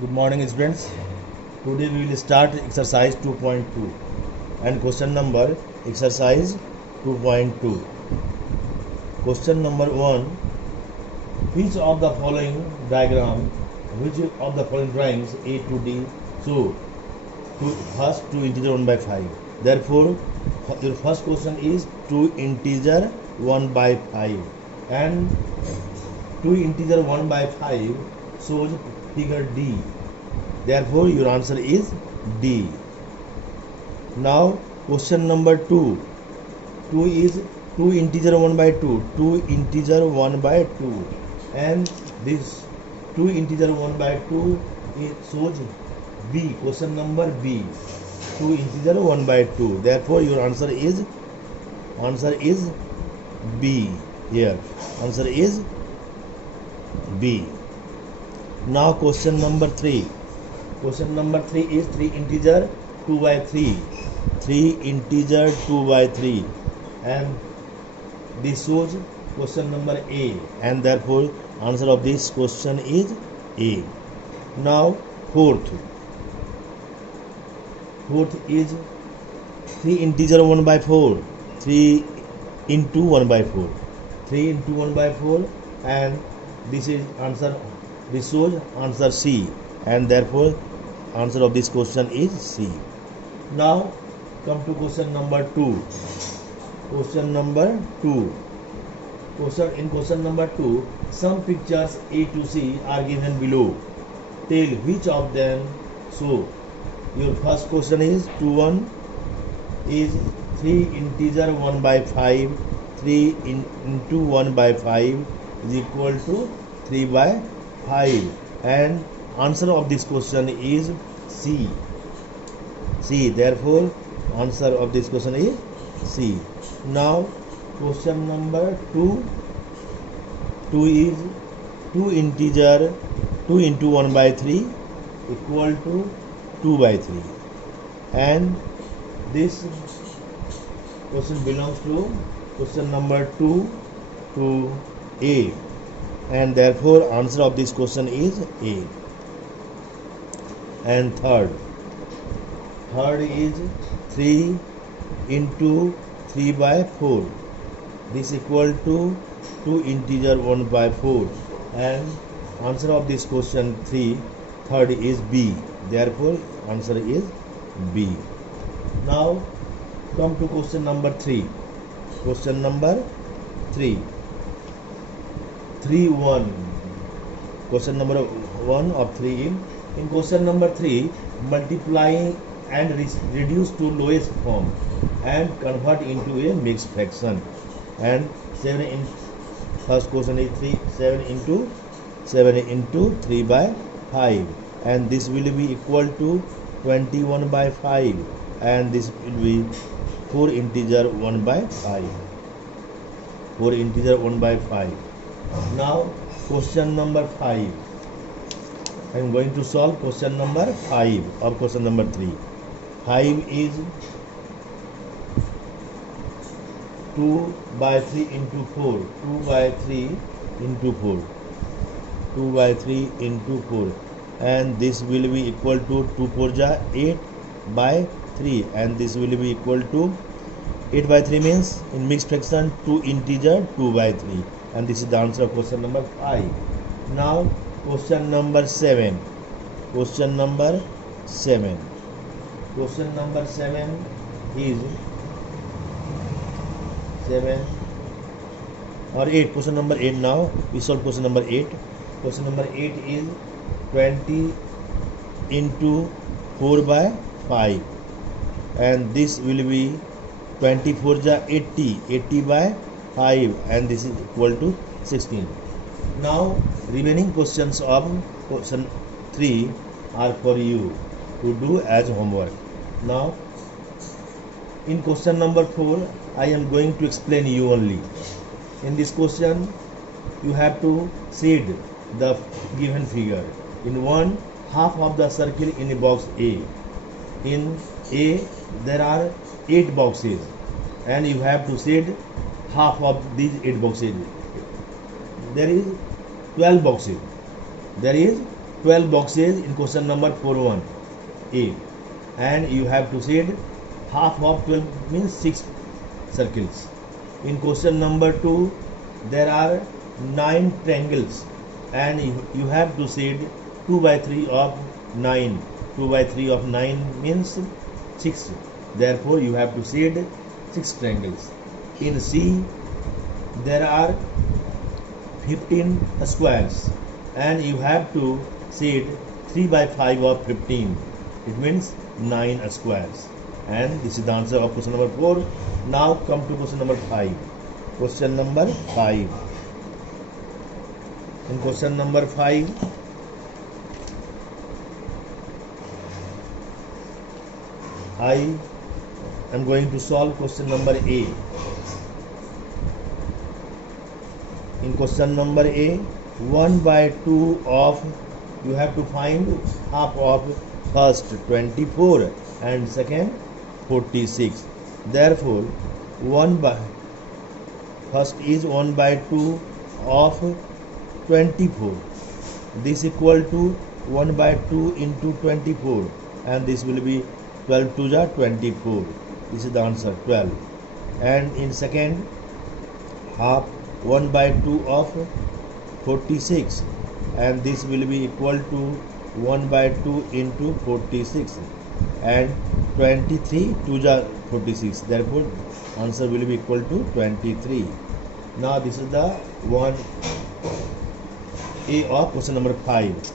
Good morning, students. Today we will start exercise 2.2 and question number exercise 2.2. Question number 1. Which of the following drawings A to D show first two integer 1 by 5? Therefore, your first question is 2 integer 1 by 5 and 2 integer 1 by 5 shows figure D. Therefore, your answer is D. Now, question number 2. 2 is 2 integer 1 by 2. 2 integer 1 by 2. And this 2 integer 1 by 2 shows B. Question number B. 2 integer 1 by 2. Therefore, your answer is B. Here, answer is B. Now question number 3. Question number 3 is 3 integer 2 by 3. 3 integer 2 by 3. And this shows question number A. And therefore answer of this question is A. Now fourth is 3 integer 1 by 4. 3 into 1 by 4. 3 into 1 by 4. And this is answer. This shows answer C, and therefore answer of this question is C. Now come to question number 2. Question number 2. In question number 2, some pictures A to C are given below. Tell which of them show. Your first question is 2-1 is 3 integer 1 by 5. 3 into 1 by 5 is equal to 3 by 5, and answer of this question is C. Therefore answer of this question is C. Now question number 2 is 2 integer 2 into 1 by 3 equal to 2 by 3, and this question belongs to question number 2 to A, and therefore answer of this question is A. And third is 3 into 3 by 4. This equal to 2 integer 1 by 4, and answer of this question third is B. Therefore answer is B. Now come to question number 3. Question number 3. 3-1. Question number 1 of 3. In question number 3, multiply and reduce to lowest form and convert into a mixed fraction. And 7 in first question is 7 into 3 by 5, and this will be equal to 21 by 5, and this will be 4 integer 1 by 5. 4 integer 1 by 5. Now question number 5. I am going to solve question number 5 of question number 3. 5 is 2 by 3 into 4. 2 by 3 into 4. 2 by 3 into 4. And this will be equal to 2 4 ja 8 by 3. And this will be equal to 8 by 3 means in mixed fraction 2 integer 2 by 3. And this is the answer of question number 5. Now question number 7. Question number 7 is 7 or 8. Question number 8. Now we solve question number 8. Question number 8 is 20 into 4 by 5, and this will be 24 ja 80 by 5, and this is equal to 16. Now remaining questions of question 3 are for you to do as homework. Now in question number 4, I am going to explain you only. In this question you have to shade the given figure. In one half of the circle in a box A. In A there are 8 boxes, and you have to shade half of these 8 boxes. There is 12 boxes. There is 12 boxes in question number 4.1a, and you have to say half of 12 means 6 circles. In question number 2 there are 9 triangles, and you have to say 2 by 3 of 9. 2 by 3 of 9 means 6. Therefore you have to shade 6 triangles. In C there are 15 squares, and you have to shade 3 by 5 of 15. It means 9 squares. And this is the answer of question number 4. Now come to question number 5. Question number 5. In question number 5, I am going to solve question number A. In question number A, 1 by 2 of, you have to find half of first 24 and second 46. Therefore, 1 by, first is 1 by 2 of 24. This equal to 1 by 2 into 24, and this will be 12 to the 24. This is the answer, 12. And in second half, 1 by 2 of 46, and this will be equal to 1 by 2 into 46, and 23 to the 46. Therefore answer will be equal to 23. Now this is the 1A of question number 5.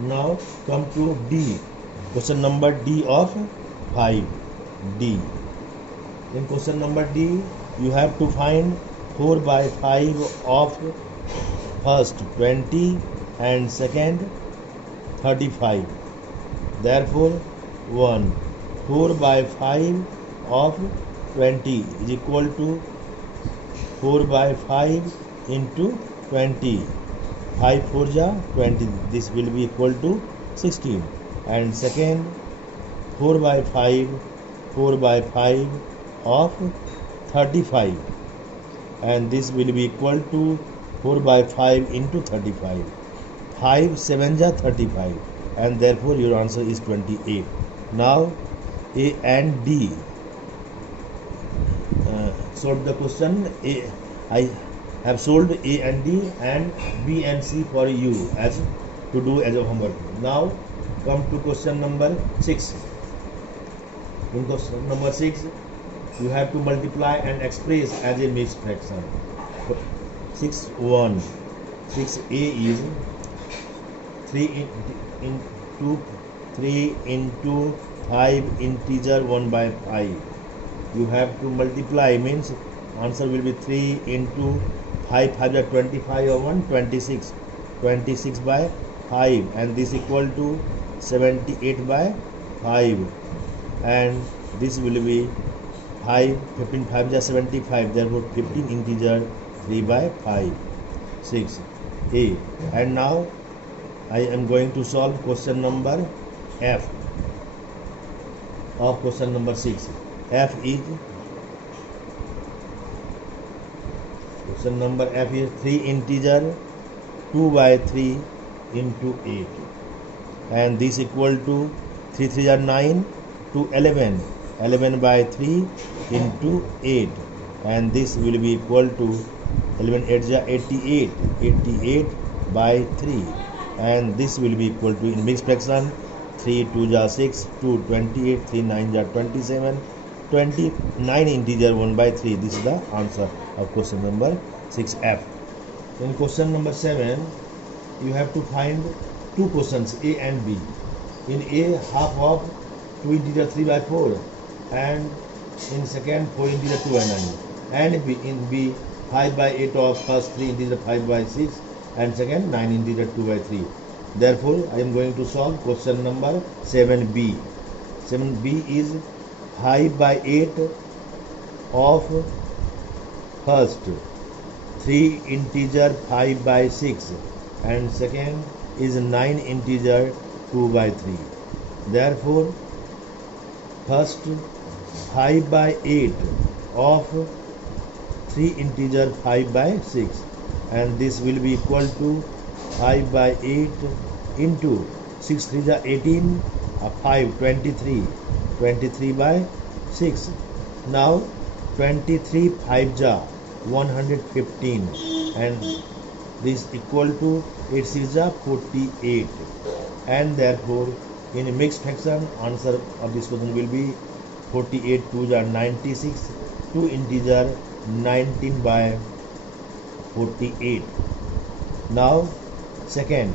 Now come to D. Question number D of 5. D. In question number D, you have to find 4 by 5 of first 20 and second 35. Therefore 1. 4 by 5 of 20 is equal to 4 by 5 into 20. 5 4 ja 20. This will be equal to 16. And second 4 by 5 of 35, and this will be equal to 4 by 5 into 35. 5 7 ja 35, and therefore your answer is 28. Now A and D. Solve the question. I have solved A and D, and B and C for you as to do as a homework. Now come to question number 6. In question number 6, you have to multiply and express as a mixed fraction. 6 1. 6A is 3 into 5 integer 1 by 5. You have to multiply, means answer will be 3 into 5 5 are 25 or 1 26. 26 by 5, and this equal to 78 by 5, and this will be 5 15 5 is 75. Therefore 15 integer 3 by 5. 6 A. And now I am going to solve question number F of question number 6. F is, question number F is 3 integer 2 by 3 into 8, and this equal to 3 3 are 9 to 11. 11 by 3 into 8, and this will be equal to 11 8 is 88. 88 by 3, and this will be equal to, in mixed fraction, 3 2 is 6, 2 28, 3 9 is 27, 29 integer 1 by 3. This is the answer of question number 6F. In question number 7, you have to find two questions, A and B. In A, half of 2 integer 3 by 4, and in second 4 integer 2 by 9, and B, in B, 5 by 8 of first 3 integer 5 by 6, and second 9 integer 2 by 3. Therefore I am going to solve question number 7B. 7B is 5 by 8 of first 3 integer 5 by 6, and second is 9 integer 2 by 3. Therefore first 5 by 8 of 3 integer 5 by 6, and this will be equal to 5 by 8 into 6 3 ja 18, 5 23, 23 by 6. Now 23 5 ja 115, and this equal to 8 6 ja 48, and therefore in mixed fraction answer of this question will be 48 2 ja 96, 2 integer 19 by 48. Now second,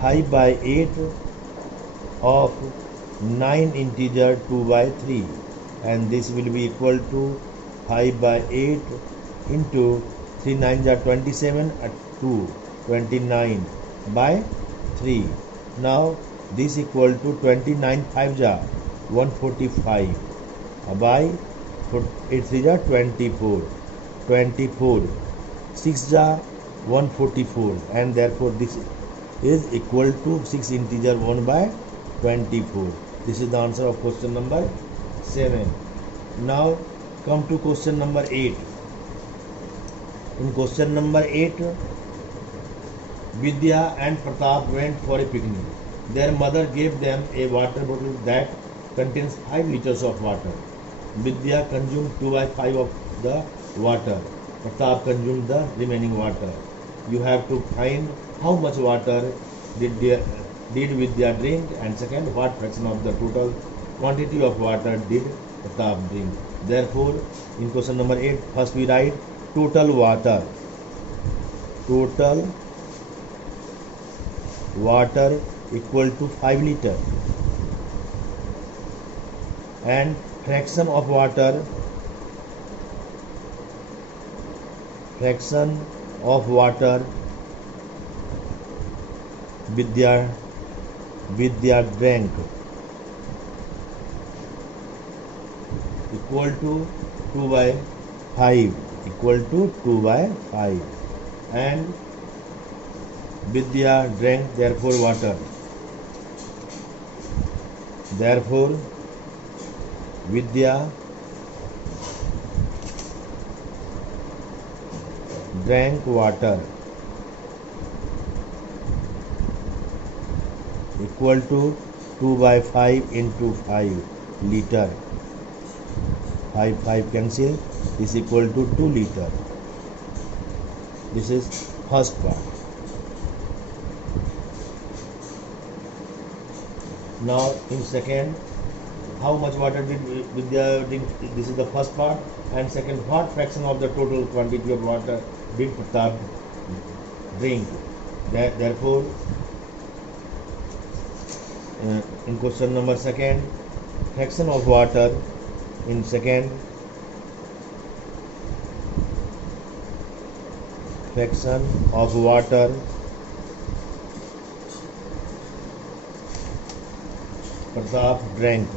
5 by 8 of 9 integer 2 by 3, and this will be equal to 5 by 8 into 3 9 ja 27 at 2 29 by 3. Now this equal to 29 5 ja 145 by 8 3 ja 24, 24 6 ja 144, and therefore this is equal to 6 integer 1 by 24. This is the answer of question number 7. Now come to question number 8. In question number 8, Vidya and Pratap went for a picnic. Their mother gave them a water bottle that contains 5 liters of water. Vidya consumed 2 by 5 of the water. Pratap consumed the remaining water. You have to find how much water did Vidya drink, and second, what fraction of the total quantity of water did Pratap drink. Therefore, in question number 8, first we write total water. Total water equal to 5 liter, and fraction of water, Vidya drank equal to 2 by 5, equal to 2 by 5, and Vidya drank therefore water. Therefore Vidya drank water equal to 2 by 5 into 5 liter. 5 cancel, is equal to 2 liter. This is first part. Now in second, how much water did Vidya drink? This is the first part. And second, what fraction of the total quantity of water did Pratap drink? Therefore, in question number second, fraction of water in second, fraction of water Pratap drank.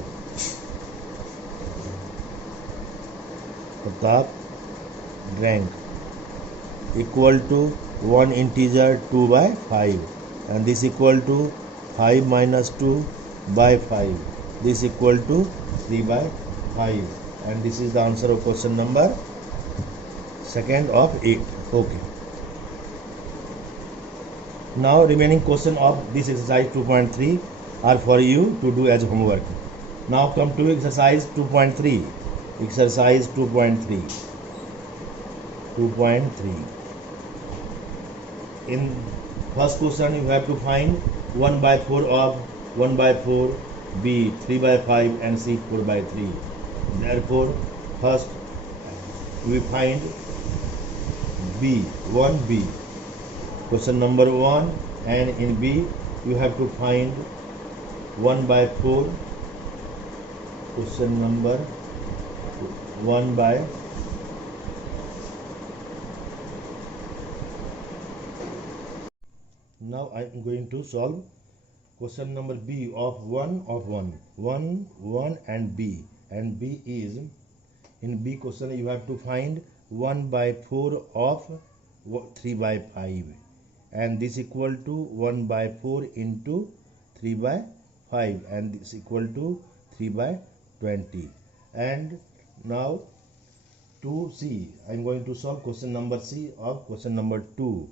Pratap drank equal to 1 integer 2 by 5, and this equal to 5 minus 2 by 5. This equal to 3 by 5, and this is the answer of question number second of 8. Okay. Now remaining question of this exercise 2.3 are for you to do as homework. Now come to exercise 2.3. Exercise 2.3. 2.3. In first question you have to find 1 by 4 of 1 by 4, B 3 by 5, and C 4 by 3. Therefore first we find B, 1B. Question number 1, and in B you have to find 1 by 4. Question number 1 by now I am going to solve question number B of 1 of 1, 1, 1 and B is, in B question you have to find 1 by 4 of 3 by 5, and this equal to 1 by 4 into 3 by 5, and this equal to 3 by 20. And Now 2C, I am going to solve question number C of question number 2.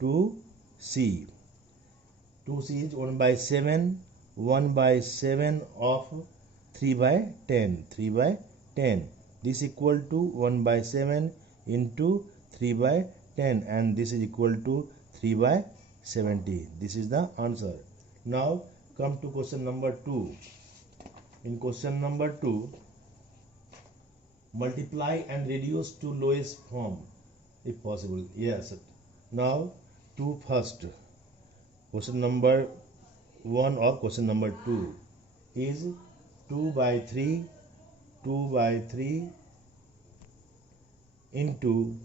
2C. 2C is 1 by 7. 1 by 7 of 3 by 10. 3 by 10. This equal to 1 by 7 into 3 by 10, and this is equal to 3 by 70. This is the answer. Now come to question number 2. In question number 2, multiply and reduce to lowest form if possible. Yes. Now 2 first. Question number 1 of question number 2 is 2 by 3. 2 by 3 into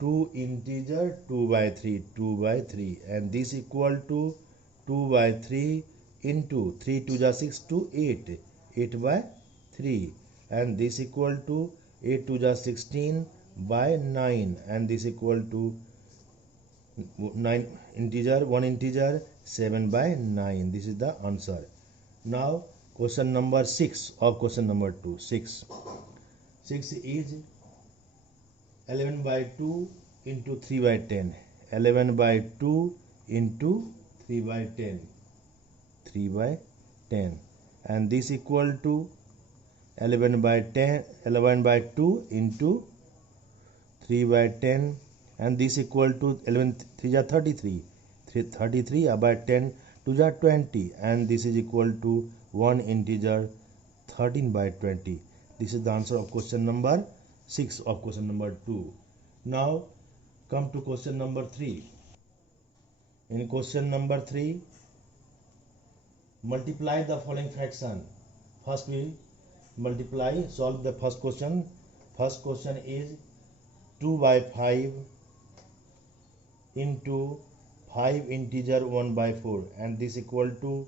2 integer 2 by 3. 2 by 3, and this equal to 2 by 3 into 3 to the 6 to 8. 8 by 3, and this equal to 8 to the 16 by 9, and this equal to 9 integer 1 integer 7 by 9. This is the answer. Now question number 6 of question number 2. 6 is 11 by 2 into 3 by 10. 11 by 2 into 3 by 10. 3 by 10, and this equal to 11 by 10. 11 by 2 into 3 by 10, and this equal to 11 3 is 33. 33 by 10 2 is 20, and this is equal to 1 integer 13 by 20. This is the answer of question number 6 of question number 2. Now come to question number 3. In question number 3, multiply the following fraction. First we multiply, solve the first question. First question is 2 by 5 into 5 integer 1 by 4, and this equal to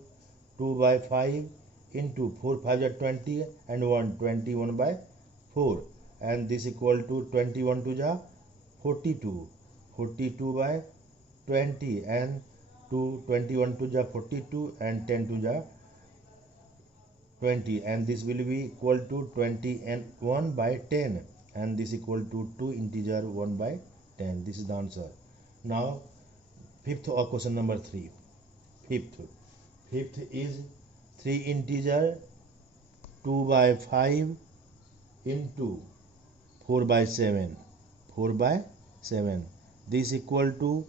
2 by 5 into 4 5 is 20 and 1 21 by 4, and this equal to 21 to the 42. 42 by 20, and 2 21 to the 42, and 10 to the 20, and this will be equal to 20 and 1 by 10, and this equal to 2 integer 1 by 10. This is the answer. Now fifth of question number 3. Fifth is 3 integer 2 by 5 into 4 by 7. 4 by 7. This equal to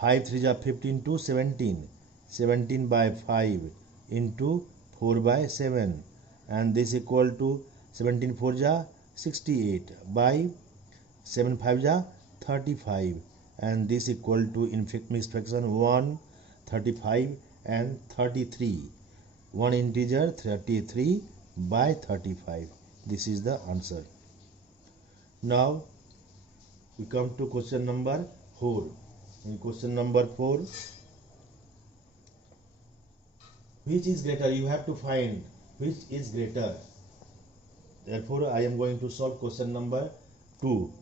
5 3 is 15 to 17. 17 by 5 into 4 by 7, and this equal to 17 4 is 68 by 7 5 is 35, and this equal to in mixed fraction 1 35 and 33. 1 integer 33 by 35. This is the answer. Now we come to question number 4. In question number 4, which is greater? You have to find which is greater. Therefore I am going to solve question number 2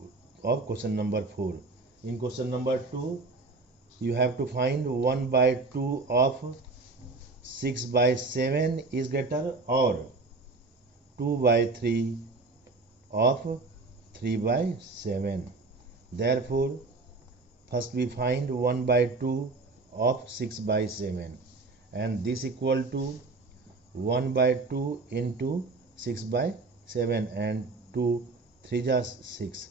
of question number 4. In question number 2, you have to find 1 by 2 of 6 by 7 is greater, or 2 by 3 of 3 by 7. Therefore first we find 1 by 2 of 6 by 7, and this equal to 1 by 2 into 6 by 7, and 2 3 is 6.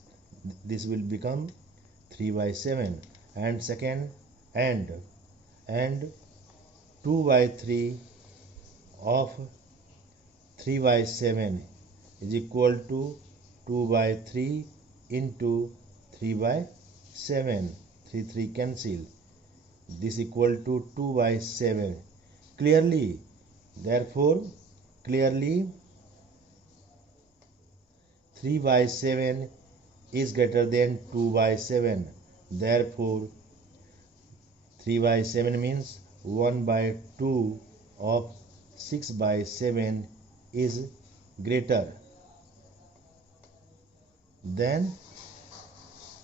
This will become 3 by 7, and second and 2 by 3 of 3 by 7 is equal to 2 by 3 into 3 by 7. 3 3 cancel. This equal to 2 by 7. Clearly, therefore, clearly 3 by 7 is greater than 2 by 7. Therefore 3 by 7 means 1 by 2 of 6 by 7 is greater than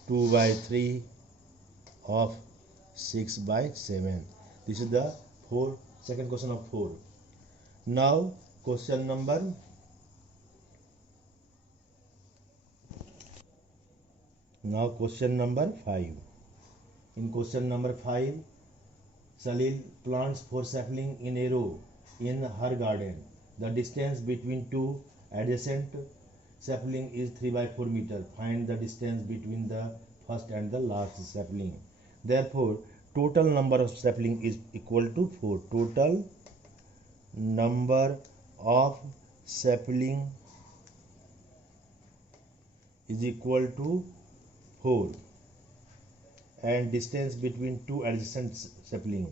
2 by 3 of 6 by 7. This is the second question of 4. Now question number Now question number 5. In question number 5, Salil plants 4 saplings in a row in her garden. The distance between two adjacent saplings is 3 by 4 meter. Find the distance between the first and the last sapling. Therefore, total number of saplings is equal to 4. Total number of saplings is equal to 4. And distance between two adjacent saplings.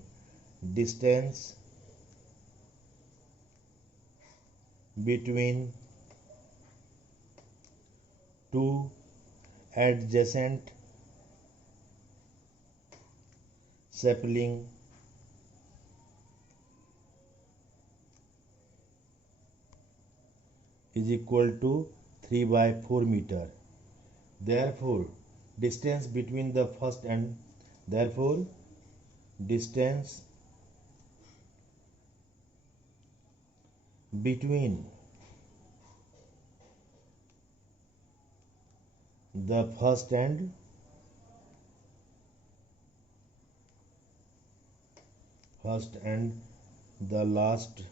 Distance between two adjacent sapling is equal to 3 by 4 meter. Therefore, distance between the first and distance between the first and the last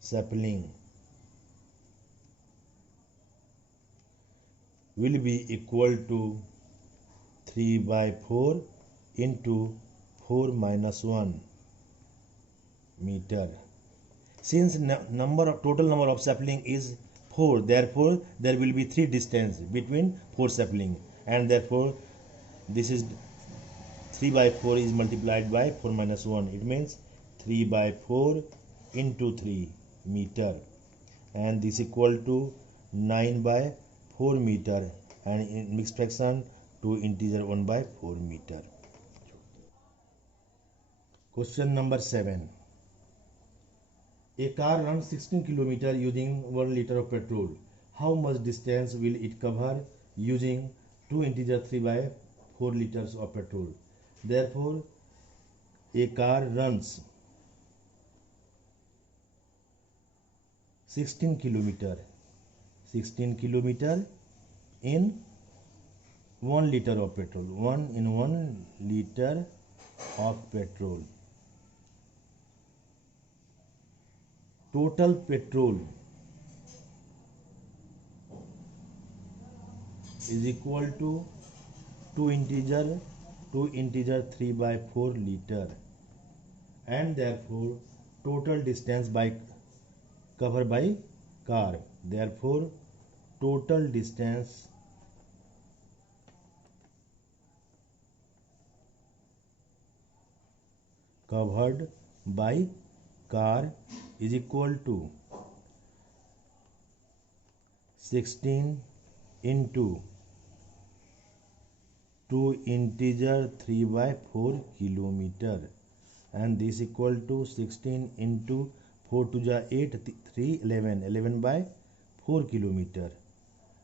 sapling will be equal to 3 by 4 into 4 minus 1 meter. Since total number of sapling is 4, therefore there will be 3 distance between 4 sapling, and therefore this is 3 by 4 is multiplied by 4 minus 1. It means 3 by 4 into 3 meter, and this equal to 9 by 4 meter, and in mixed fraction to integer 1 by 4 meter. Question number 7. A car runs 16 km using 1 liter of petrol. How much distance will it cover using 2 integer 3 by 4 liters of petrol? Therefore, a car runs 16 km in 1 liter of petrol. 1 liter of petrol. Total petrol is equal to 2 integer 3 by 4 liter, and therefore total distance by covered by car. Therefore total distance covered by car is equal to 16 into 2 integer 3 by 4 kilometer, and this equal to 16 into 4 to ja 8, 3 11 by 4 kilometer,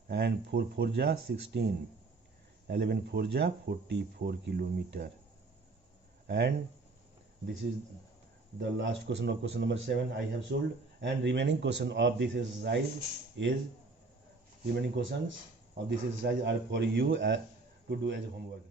and 4 4 ja 16, 11 4 ja 44 kilometer. And this is the last question of question number 7 I have solved, and remaining question of this exercise are for you to do as homework.